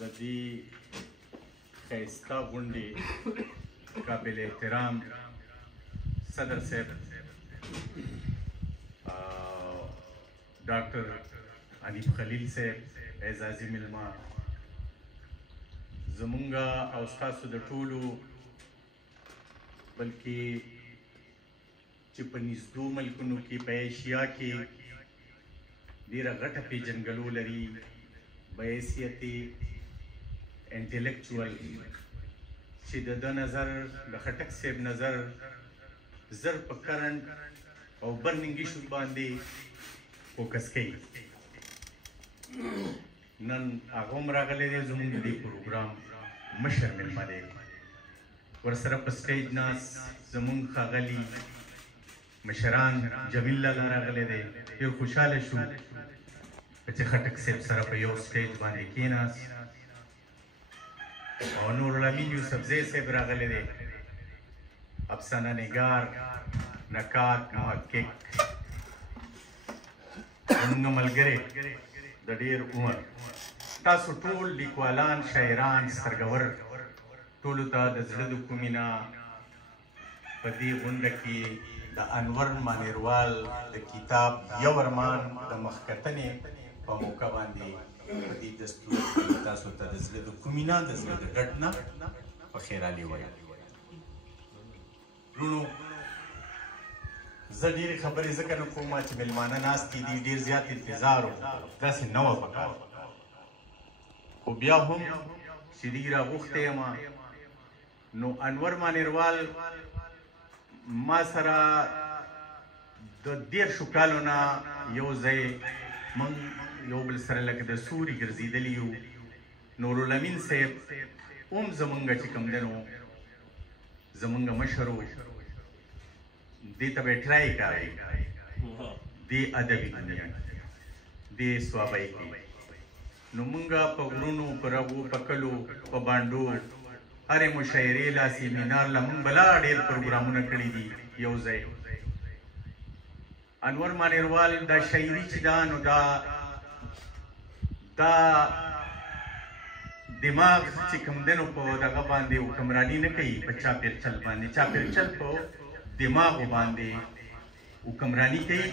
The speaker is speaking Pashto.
د دې ښایسته غونډې قابل احترام صدر صاحب ډاکټر حنیف خلیل صاحب اعزازي مېلمه زمونږه او ستاسو د ټولو بلکې چې په نږدو ملکونو کې په ایشیا کې ډېره غټه پیژنګلو لري بحیثیت انټلیکچوال چې د ده نظر د خټک صاحب نظر زر په کرنټ او برننګ ایشو باندې فوکس کوي نن هغه هم راغلی دی زموږ د دې پروګرام مشر مېلمه دی ورسره په سټیج ناست زموږ ښاغلي مشران جمیل لالا راغلی دی ډېر خوشحاله شو چې خټک صاحب سره په یو سټیج باندې کېناست او نورالامین یوسفزی صاحب راغلی دی افسانه نګار نقاد محقق زموږ ملګری د ډېر عمر تاسو ټول لیکوالان شاعران سرګور ټولو ته د زړه د کومې نه په دې غونډه کې د انور مانیروال د کتاب یو ارمان د مخکتنې په موقع باندې په دې دستور کې تاسو ته د زړه د کومې نه د زړه د ډډ نه په خیرالي وایم وروڼو زه ډېرې خبرې ځکه نه کوم چې مېلمانه ناستې دي ډېر زیات انتظار و داسې نه وه پکار خو بیا هم چې لږ راغوښتی یم نو انور مانیروال ما سره د 10 کالو نه یو ځای موږ یو بل سره لکه د سوري ګرځېدلي یو نورالامین صاحب هم زمونږ چې کوم دی نو زمونږ مشر و دې ته به یې ټرای کوئ دې ادبي دنیا کې دې سوابۍ کې نو موږ په غرونو په رګو په کلو په بانډو هرې مشاعرې لا سیمینار له موږ بلا ډېر پروګرامونه کړي دي یو ځای انور مانیروال دا شاعري چې ده نو دا دماغ چې کوم دی نو په دغه باندې حکمراني نه کوي په چاپېرچل باندې چاپېرچل په دماغو باندې حکمراني کوي